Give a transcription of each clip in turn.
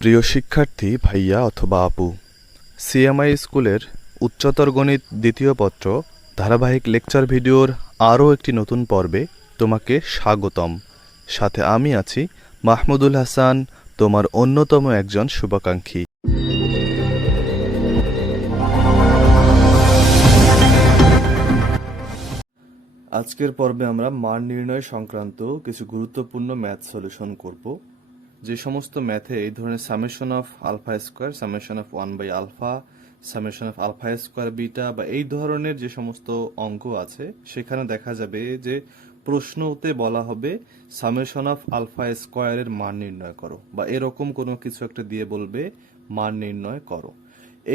প্রিয় শিক্ষার্থী ভাইয়া অথবা আপু, সিএমআই স্কুলের উচ্চতর গণিত দ্বিতীয় পত্র ধারাবাহিক লেকচার ভিডিওর আরও একটি নতুন পর্বে তোমাকে স্বাগতম। সাথে আমি আছি মাহমুদুল হাসান, তোমার অন্যতম একজন শুভাকাঙ্ক্ষী। আজকের পর্বে আমরা মান নির্ণয় সংক্রান্ত কিছু গুরুত্বপূর্ণ ম্যাথ সলিউশন করব। যে সমস্ত ম্যাথে এই ধরনের summation of alpha square, summation of 1/আলফা, summation of alpha square beta বা এই ধরনের যে সমস্ত অঙ্ক আছে, সেখানে দেখা যাবে যে প্রশ্নতে বলা হবে সামেশন অফ আলফা স্কোয়ারের মান নির্ণয় করো, বা এরকম কোনো কিছু একটা দিয়ে বলবে মান নির্ণয় করো।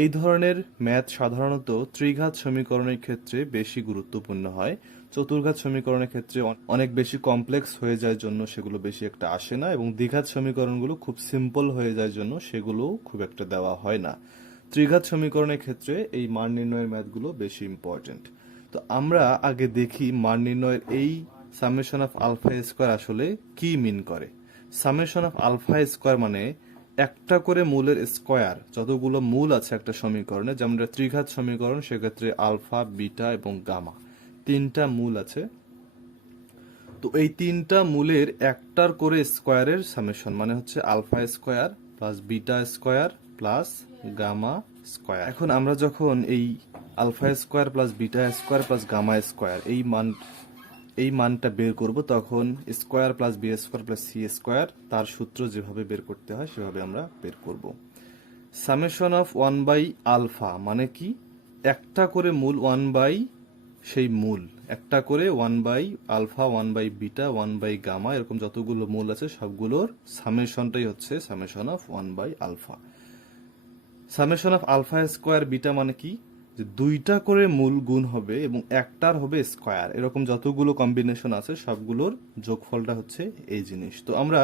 এই ধরনের ম্যাথ সাধারণত ত্রিঘাত সমীকরণের ক্ষেত্রে বেশি গুরুত্বপূর্ণ হয়। চতুর্ঘাত সমীকরণের ক্ষেত্রে অনেক বেশি কমপ্লেক্স হয়ে যায় জন্য সেগুলো বেশি একটা আসে না, এবং দ্বিঘাত সমীকরণগুলো খুব সিম্পল হয়ে যায় জন্য সেগুলো খুব একটা দেওয়া হয় না। ত্রিঘাত সমীকরণের ক্ষেত্রে এই মান নির্ণয়ের ম্যাথগুলো বেশি ইম্পর্টেন্ট। তো আমরা আগে দেখি মান নির্ণয়ের এই সামেশন অফ আলফা স্কোয়ার আসলে কি মিন করে। সামেশন অফ আলফা স্কোয়ার মানে একটা করে মূলের স্কোয়ার, যতগুলো মূল আছে একটা সমীকরণে, যেমন এটা ত্রিঘাত সমীকরণ, সেক্ষেত্রে আলফা, বিটা এবং গামা তিনটা মূল আছে। তো এই তিনটা মূলের একটার করে স্কোয়ারের সামেশন মানে হচ্ছে alpha square plus beta square plus gamma square. এখন আমরা যখন এই alpha square plus beta square plus gamma square এই মানটা বের করব, তখন square plus B square plus C square তার সূত্র যেভাবে বের করতে হয় সেভাবে আমরা বের করব। সামেশন অফ 1/আলফা মানে কি? একটা করে মূল 1 বাই সেই মূল, একটা করে 1/আলফা, 1/বিটা, 1/গামা, এরকম যতগুলো মূল আছে সবগুলোর সামেশনটাই হচ্ছে সামেশন অফ 1/আলফা। Summation of alpha square beta মানে কি? যে দুইটা করে মূল গুণ হবে এবং একটার হবে স্কোয়ার, এরকম যতগুলো কম্বিনেশন আছে সবগুলোর যোগফলটা হচ্ছে এই জিনিস। তো আমরা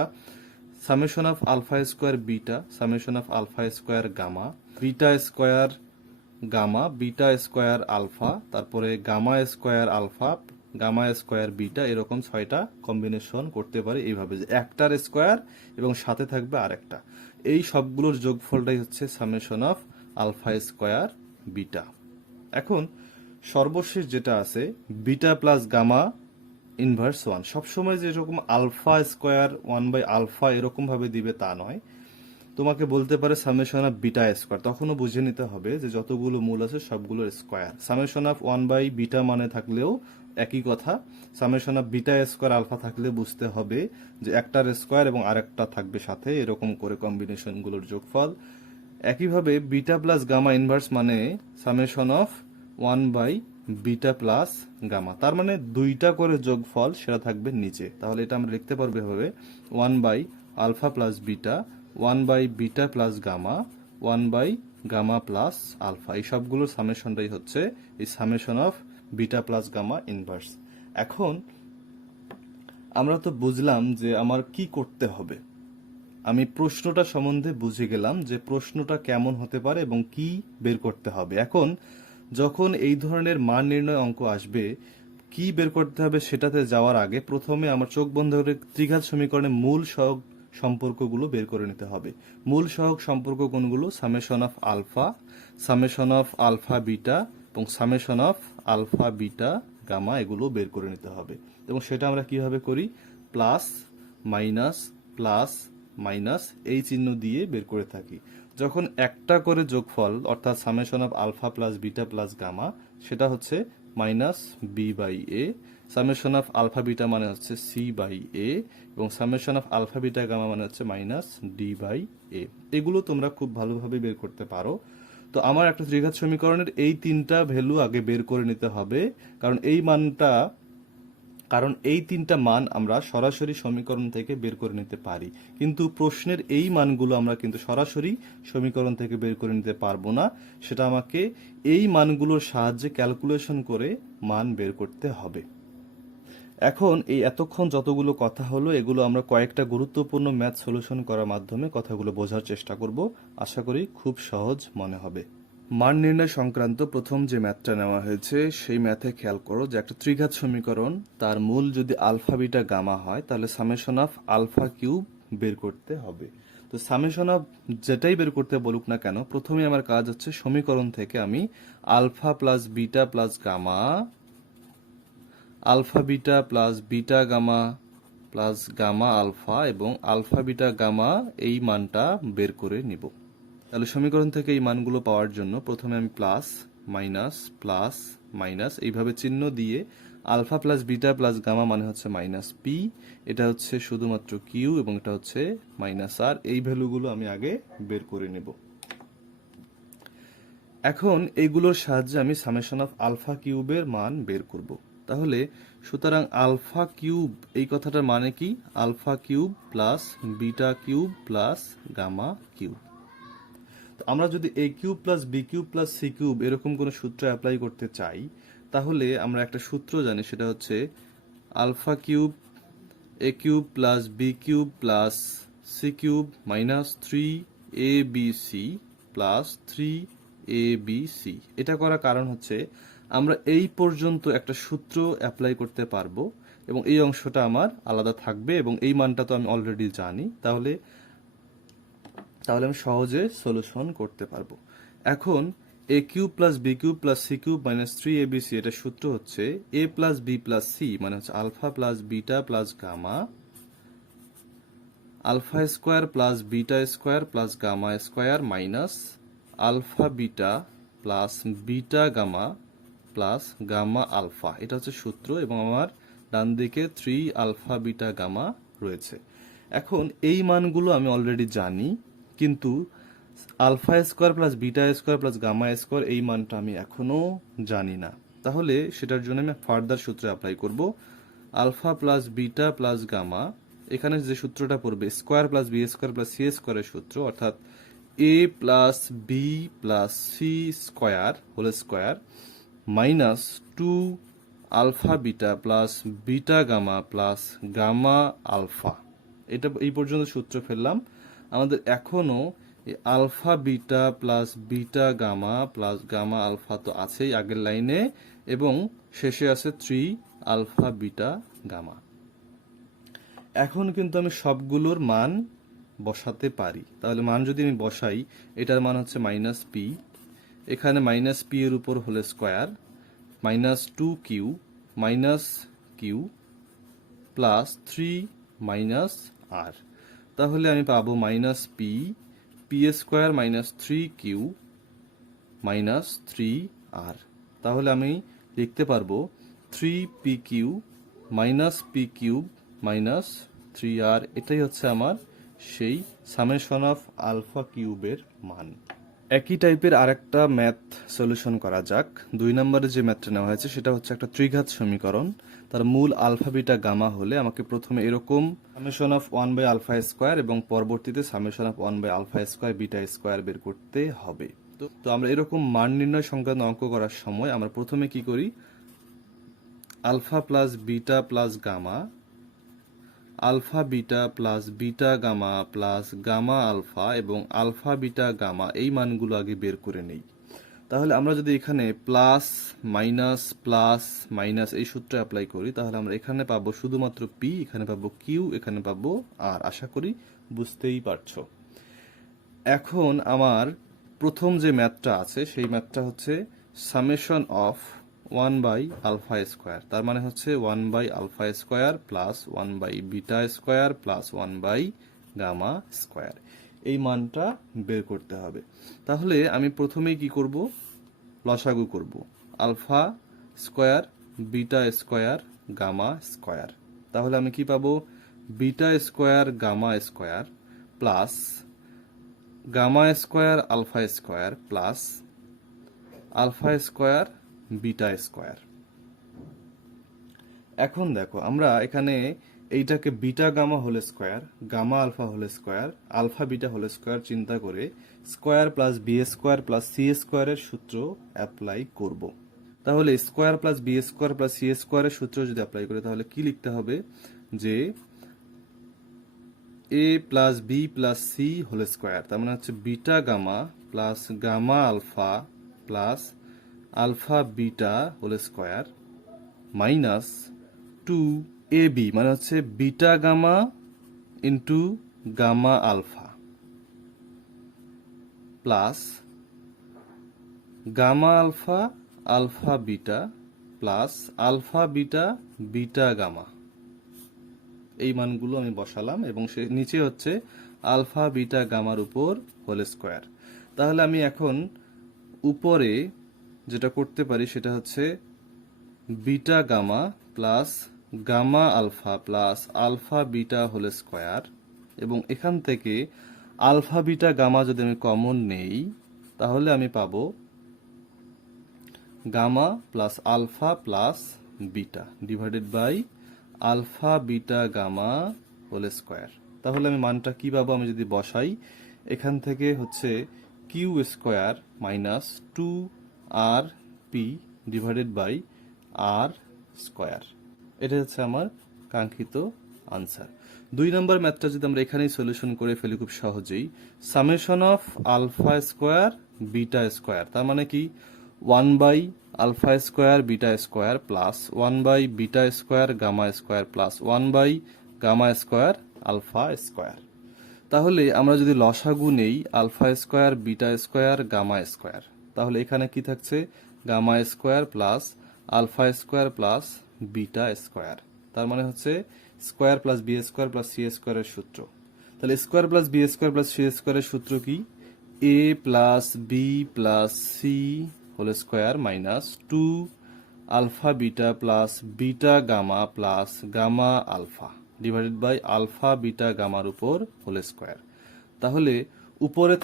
summation of alpha square beta, summation of alpha square gamma, beta square gamma, beta square alpha, তারপরে gamma square alpha, gamma square beta, এরকম 6টা কম্বিনেশন করতে পারি এইভাবে, যে একটার স্কোয়ার এবং সাথে থাকবে আরেকটা। এই সবগুলোর যোগফলটাই হচ্ছে summation of alpha square beta. এখন সর্বশেষ যেটা আছে বিটা প্লাস গামা ইনভার্স 1। সবসময় যে এরকম আলফা স্কোয়ার 1/আলফা এরকম ভাবে দিবে তা নয়, তোমাকে বলতে পারে সামেশন অফ বিটা স্কোয়ার, তখনও বুঝে নিতে হবে যে যতগুলো মূল আছে সবগুলোর স্কোয়ার। সামেশন অফ 1/বিটা মানে থাকলেও একই কথা, summation of beta square alpha থাকলে বুঝতে হবে যে একটার স্কোয়ার এবং আরেকটা থাকবে সাথে, এরকম করে কম্বিনেশনগুলোর যোগফল। একইভাবে বিটা প্লাস গামা ইনভার্স মানে সামেশন অফ 1/বিটা প্লাস গামা, তার মানে দুইটা করে যোগফল সেটা থাকবে নিচে। তাহলে এটা আমরা লিখতে পারবো এভাবে 1/আলফা প্লাস বিটা, 1/বিটা প্লাস গামা, 1/গামা প্লাস আলফা। এই সবগুলোর সামেশনটাই হচ্ছে এই summation of beta plus gamma inverse. এখন আমরা তো বুঝলাম যে আমার কি করতে হবে। আমি প্রশ্নটা সম্বন্ধে বুঝে গেলাম যে প্রশ্নটা কেমন হতে পারে এবং কি বের করতে হবে। এখন যখন এই ধরনের মান নির্ণয় অঙ্ক আসবে, কি বের করতে হবে সেটাতে যাওয়ার আগে প্রথমে আমার চোখ বন্ধ করে ত্রিঘাত সমীকরণের মূল সহগ সম্পর্কগুলো বের করে নিতে হবে। মূল সহগ সম্পর্ক কোনগুলো? Summation of alpha, summation of alpha beta এবং summation of alpha beta gamma, এগুলো বের করে নিতে হবে। এবং সেটা আমরা কিভাবে করি? প্লাস মাইনাস প্লাস মাইনাস এই চিহ্ন দিয়ে বের করে থাকি। যখন একটা করে যোগফল অর্থাৎ summation of alpha plus beta plus gamma, সেটা হচ্ছে minus B by A, summation of alpha beta মানে হচ্ছে সি বাই এ, এবং summation of alpha beta gamma মানে হচ্ছে মাইনাস ডি বাই এ। এগুলো তোমরা খুব ভালোভাবে বের করতে পারো। তো আমার একটা ত্রিঘাত সমীকরণের এই তিনটা ভ্যালু আগে বের করে নিতে হবে, কারণ এই তিনটা মান আমরা সরাসরি সমীকরণ থেকে বের করে নিতে পারি, কিন্তু প্রশ্নের এই মানগুলো আমরা কিন্তু সরাসরি সমীকরণ থেকে বের করে নিতে পারবো না। সেটা আমাকে এই মানগুলোর সাহায্যে ক্যালকুলেশন করে মান বের করতে হবে। এখন এই এতক্ষণ যতগুলো কথা হলো, এগুলো আমরা কয়েকটা গুরুত্বপূর্ণ ম্যাথ সলিউশন করার মাধ্যমে কথাগুলো বোঝার চেষ্টা করব। আশা করি খুব সহজ মনে হবে। মান নির্ণয় সংক্রান্ত প্রথম যে ম্যাথটা নেওয়া হয়েছে সেই ম্যাথে খেয়াল করো যে একটা ত্রিঘাত সমীকরণ, তার মূল যদি আলফা বিটা গামা হয় তাহলে সামেশন অফ আলফা কিউব বের করতে হবে। তো সামেশন অফ যেটাই বের করতে বলুক না কেন, প্রথমে আমার কাজ হচ্ছে সমীকরণ থেকে আমি alpha plus beta plus gamma, alpha beta plus beta gamma plus gamma alpha এবং আলফা বিটা গামা এই মানটা বের করে নিব। তাহলে সমীকরণ থেকে এই মানগুলো পাওয়ার জন্য প্রথমে আমি প্লাস মাইনাস এইভাবে চিহ্ন দিয়ে alpha plus beta plus gamma মানে হচ্ছে মাইনাস পি, এটা হচ্ছে শুধুমাত্র কিউ এবং এটা হচ্ছে মাইনাস আর। এই ভ্যালুগুলো আমি আগে বের করে নেব। এখন এইগুলোর সাহায্যে আমি সামেশন অফ আলফা কিউবের মান বের করব। তাহলে সুতরাং আলফা কিউব এই কথাটার মানে কি? Alpha cube plus beta cube plus gamma cube. আমরা যদি A cube plus B cube plus C cube এরকম কোনো সূত্র অ্যাপ্লাই করতে চাই, তাহলে আমরা একটা সূত্র জানি, সেটা হচ্ছে alpha cube A cube plus B cube plus C cube minus 3abc plus 3abc। এটা করার কারণ হচ্ছে আমরা এই পর্যন্ত একটা সূত্র অ্যাপ্লাই করতে পারবো এবং এই অংশটা আমার আলাদা থাকবে এবং এই মানটা তো আমি অলরেডি জানি। তাহলে আমি সহজে সলিউশন করতে পারবো। এখন A cube plus B cube plus C cube minus 3abc এটা সূত্র হচ্ছে A plus B plus C মানে হচ্ছে alpha plus beta plus gamma, alpha square plus beta square plus gamma square minus alpha beta plus beta gamma plus gamma alpha. এটা হচ্ছে সূত্র এবং আমার ডান দিকে 3 আলফা বিটা গামা রয়েছে। এখন এই মানগুলো আমি অলরেডি জানি, কিন্তু alpha square plus beta square plus gamma square এই মানটা আমি এখনো জানি না। তাহলে সেটার জন্য আমি ফার্দার সূত্র অ্যাপ্লাই করব। Alpha plus beta plus gamma, এখানে যে সূত্রটা পড়বে square plus B square plus C স্কোয়ারের সূত্র, অর্থাৎ A plus B plus C square whole square minus 2 alpha beta plus beta gamma plus gamma alpha. এটা এই পর্যন্ত সূত্র ফেললাম। আমাদের এখনো alpha beta plus beta gamma plus gamma alpha তো আছেই আগের লাইনে এবং শেষে আছে 3 আলফা বিটা গামা। এখন কিন্তু আমি সবগুলোর মান বসাতে পারি। তাহলে মান যদি আমি বসাই, এটার মান হচ্ছে মাইনাস পি, এখানে মাইনাস পি এর উপর whole square minus 2q minus Q plus 3 minus R. তাহলে আমি পাবো minus P square minus 3q minus 3r। তাহলে আমি লিখতে পারবো 3pq minus P cube minus 3r। এটাই হচ্ছে আমার সেই সামেশন অফ আলফা কিউবের মান। একই টাইপের আরেকটা ম্যাথ সলিউশন করা যাক। 2 নম্বরে যে ম্যাথটা নেওয়া হয়েছে সেটা হচ্ছে একটা ত্রিঘাত সমীকরণ। তার মূল আলফা বিটা গামা হলে আমাকে প্রথমে এরকম summation of 1 by alpha square এবং পরবর্তীতে summation of 1 by alpha square beta square বের করতে হবে। তো আমরা এরকম মান নির্ণয় সংক্রান্ত অঙ্ক করার সময় আমরা প্রথমে কি করি, alpha plus beta plus gamma, alpha beta plus beta gamma plus gamma alpha এবং আলফা বিটা গামা এই মানগুলো আগে বের করে নেই। তাহলে আমরা যদি এখানে প্লাস মাইনাস এই সূত্র অ্যাপ্লাই করি, তাহলে আমরা এখানে পাবো শুধুমাত্র পি, এখানে পাবো কিউ, এখানে পাবো আর। আশা করি বুঝতেই পারছো। এখন আমার প্রথম যে ম্যাথটা আছে সেই ম্যাথটা হচ্ছে summation of 1 by alpha square, তার মানে হচ্ছে 1 by alpha square plus 1 by beta square plus 1 by gamma square. এই মানটা বের করতে হবে। তাহলে আমি প্রথমেই কি করব, লসাগু করব। Alpha square beta square gamma square. তাহলে আমি কি পাবো, beta square gamma square plus gamma square alpha square plus alpha square beta square. এখন দেখো আমরা এখানে এইটাকে beta gamma whole square, gamma alpha whole square, alpha beta whole square চিন্তা করে square plus B square plus C স্কোয়ারের সূত্র apply করব। তাহলে square plus B square plus C স্কোয়ারের সূত্র যদি অ্যাপ্লাই করি, তাহলে কি লিখতে হবে যে A plus B plus C whole square, তার মানে হচ্ছে beta gamma plus gamma alpha plus alpha beta whole square minus 2ab মানে হচ্ছে beta gamma into gamma alpha plus gamma alpha alpha beta plus alpha beta beta gamma, এই মানগুলো আমি বসালাম এবং সে নিচে হচ্ছে আলফা বিটা গামার উপর হোল স্কোয়ার। তাহলে আমি এখন উপরে যেটা করতে পারি সেটা হচ্ছে beta gamma plus gamma alpha plus alpha beta whole square, এবং এখান থেকে আলফা বিটা গামা যদি আমি কমন নেই তাহলে আমি পাবো gamma plus alpha plus beta divided by alpha beta gamma whole square. তাহলে আমি মানটা কি পাবো, আমি যদি বসাই এখান থেকে হচ্ছে Q square minus 2 R P divided by R square. এটা হচ্ছে আমার কাঙ্ক্ষিত আনসার। 2 নম্বর ম্যাথটা যদি আমরা এখানেই সলিউশন করে ফেলি খুব সহজেই, summation of alpha square beta square, তার মানে কি 1 by alpha square beta square plus 1 by beta square gamma square plus 1 by gamma square alpha square. তাহলে আমরা যদি লসাগু নেই alpha square beta square gamma square, তাহলে এখানে কি থাকছে gamma square plus alpha square plus beta square, তার মানে হচ্ছে square plus B square plus C স্কোয়ারের সূত্র। তাহলে square plus B square plus C স্কোয়ারের সূত্র কি, A plus B plus C whole square minus 2 alpha beta plus beta gamma plus gamma alpha divided by alpha beta গামার উপর whole square. তাহলে উপরে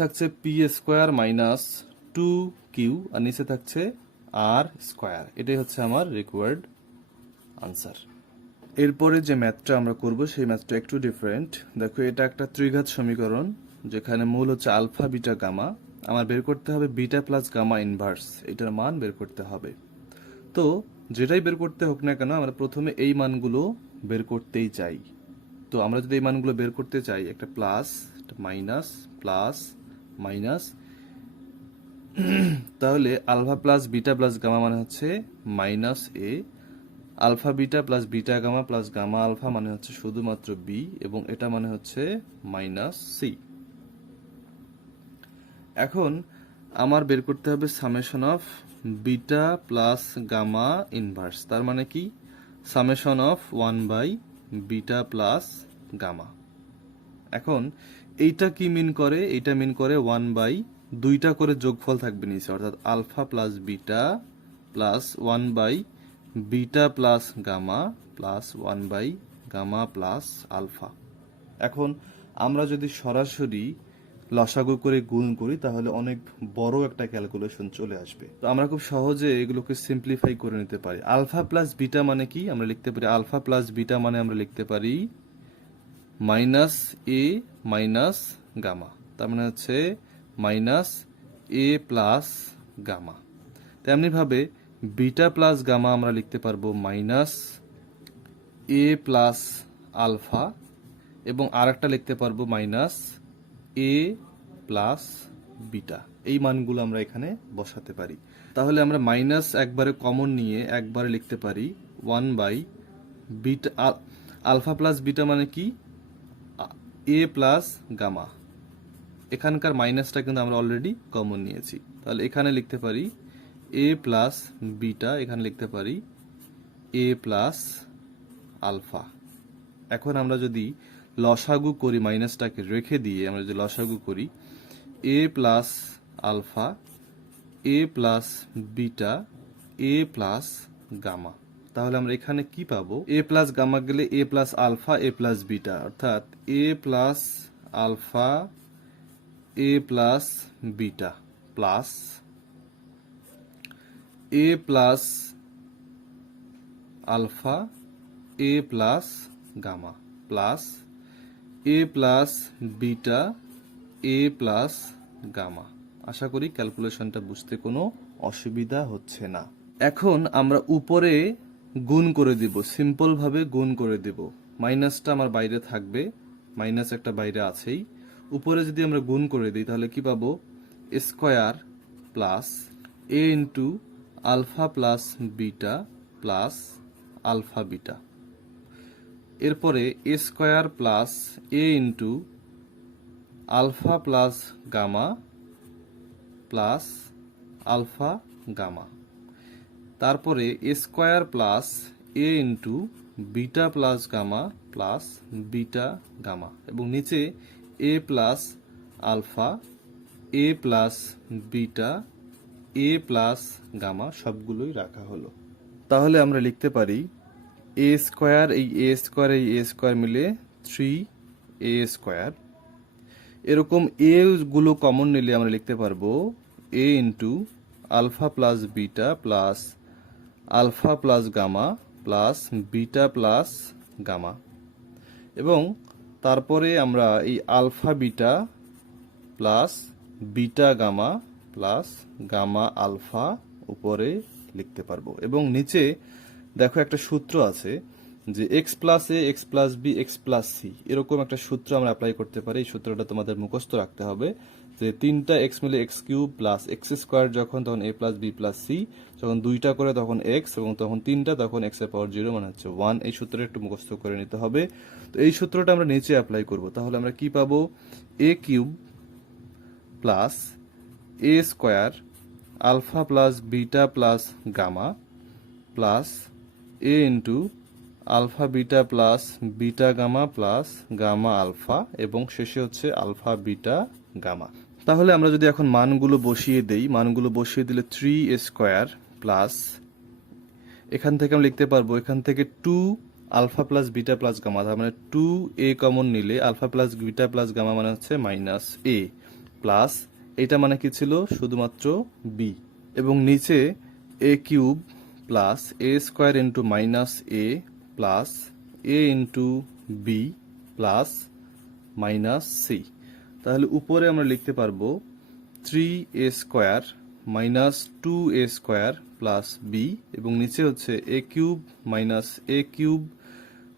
থাকছে পি স্কোয়ার মাইনাস 2 কিউ আর নিচে থাকছে আর স্কোয়ার। এটাই হচ্ছে আমার রিকোয়ার্ড আনসার। এরপরে যে ম্যাথটা আমরা করব সেই ম্যাথটা একটু ডিফারেন্ট। দেখো এটা একটা ত্রিঘাত সমীকরণ যেখানে মূল হচ্ছে আলফা বিটা গামা, আমার বের করতে হবে বিটা প্লাস গামা ইনভার্স, এটার মান বের করতে হবে। তো যেটাই বের করতে হোক না কেন আমরা প্রথমে এই মানগুলো বের করতেই চাই। তো আমরা যদি এই মানগুলো বের করতে চাই, একটা প্লাস একটা মাইনাস প্লাস মাইনাস, তাহলে alpha plus beta plus gamma মানে হচ্ছে minus A, alpha beta plus beta gamma plus gamma alpha মানে হচ্ছে শুধুমাত্র বি, এবং এটা মানে হচ্ছে মাইনাস সি। এখন আমার বের করতে হবে summation of beta plus gamma inverse, তার মানে কি summation of 1 by beta plus gamma. এখন এইটা কি মিন করে, এইটা মিন করে 1 বাই 2টা করে যোগফল থাকবে নিচে, অর্থাৎ alpha plus beta plus 1 by beta plus gamma plus 1 by gamma plus alpha. এখন আমরা যদি সরাসরি লসাগু করে গুণ করি তাহলে অনেক বড় একটা ক্যালকুলেশন চলে আসবে। তো আমরা খুব সহজে এগুলোকে সিম্পলিফাই করে নিতে পারি। আলফা প্লাস বিটা মানে কি আমরা লিখতে পারি, আলফা প্লাস বিটা মানে আমরা লিখতে পারি মাইনাস এ মাইনাস গামা, তার মানে হচ্ছে মাইনাস এ প্লাস গামা। তেমনি ভাবে বিটা প্লাস গামা আমরা লিখতে পারবো মাইনাস এ প্লাস আলফা, এবং আরেকটা লিখতে পারবো মাইনাস এ প্লাস বিটা। এই মানগুলো আমরা এখানে বসাতে পারি। তাহলে আমরা মাইনাস একবারে কমন নিয়ে একবারে লিখতে পারি 1 by beta, alpha plus beta মানে কি এ প্লাস গামা, এখানকার মাইনাসটা কিন্তু আমরা অলরেডি কমন নিয়েছি, তাহলে এখানে লিখতে পারি এ প্লাস বিটা, এখানে লিখতে পারি এ প্লাস আলফা। এখন আমরা যদি লসাগু করি, মাইনাসটাকে রেখে দিয়ে আমরা যদি লসাগু করি এ plus alpha A plus beta A plus gamma, তাহলে আমরা এখানে কি পাবো, এ প্লাস গামা গেলে এ plus alpha A plus beta, অর্থাৎ A plus alpha A plus beta plus A plus alpha A plus gamma plus A plus beta A plus gamma. আশা করি ক্যালকুলেশনটা বুঝতে কোনো অসুবিধা হচ্ছে না। এখন আমরা উপরে গুণ করে দিব, সিম্পল ভাবে গুণ করে দিব, মাইনাসটা আমার বাইরে থাকবে, মাইনাস একটা বাইরে আছেই, উপরে যদি আমরা গুণ করে দিই তাহলে কি পাবো square plus A into alpha plus beta plus alpha beta, এরপরে A square plus A into alpha plus gamma plus alpha gamma, তারপরে A square plus A into beta plus gamma plus beta gamma, এবং নিচে A plus alpha, A plus beta, A plus gamma সবগুলোই রাখা হলো। তাহলে আমরা লিখতে পারি এ স্কোয়ার, এই এ স্কোয়ার এই এ স্কোয়ার মিলে 3 এ স্কোয়ার। এরকম এ গুলো কমন নিলে আমরা লিখতে পারবো A into alpha plus beta plus alpha plus gamma plus beta plus gamma, এবং তারপরে আমরা এই alpha beta plus beta gamma plus gamma alpha উপরে লিখতে পারবো। এবং নিচে দেখো একটা সূত্র আছে যে X plus A X plus B X plus C, এরকম একটা সূত্র আমরা অ্যাপ্লাই করতে পারি। এই সূত্রটা তোমাদের মুখস্থ রাখতে হবে যে 3টা এক্স মিলে x cube plus x square, যখন তখন এ প্লাস বি প্লাস সি, যখন 2টা করে তখন এক্স, এবং তখন 3টা তখন এক্স এর পাওয়ার 0 মানে হচ্ছে 1। এই সূত্রটা একটু মুখস্থ করে নিতে হবে। তো এই সূত্রটা আমরা নিচে অ্যাপ্লাই করব। তাহলে আমরা কি পাবো, A cube plus A square alpha plus beta plus gamma plus A into alpha beta plus beta gamma plus gamma alpha, এবং শেষে হচ্ছে আলফা বিটা গামা। তাহলে আমরা যদি এখন মানগুলো বসিয়ে দেই, মানগুলো বসিয়ে দিলে 3 স্কোয়ার প্লাস, এখান থেকে আমরা লিখতে পারবো এখান থেকে 2 alpha plus beta plus gamma, তার মানে 2 এ কমন নিলে alpha plus beta plus gamma মানে হচ্ছে মাইনাস এ, প্লাস এটা মানে কি ছিল শুধুমাত্র বি, এবং নিচে A cube plus A square into minus A plus A into B plus minus C. তাহলে উপরে আমরা লিখতে পারবো 3 A square minus 2 A square plus B, এবং নিচে হচ্ছে A cube minus A cube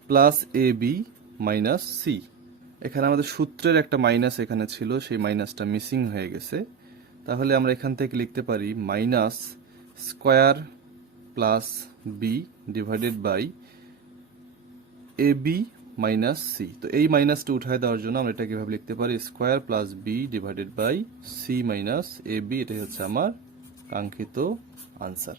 plus A B minus C. এখানে আমাদের সূত্রের একটা মাইনাস এখানে ছিল, সেই মাইনাসটা মিসিং হয়ে গেছে। তাহলে আমরা এখান থেকে লিখতে পারি minus square plus B divided by A B minus C. তো এই মাইনাসটা উঠায় দেওয়ার জন্য আমরা এটা কিভাবে লিখতে পারি, square plus B divided by C minus A B, এটাই হচ্ছে আমার কাঙ্ক্ষিত আনসার।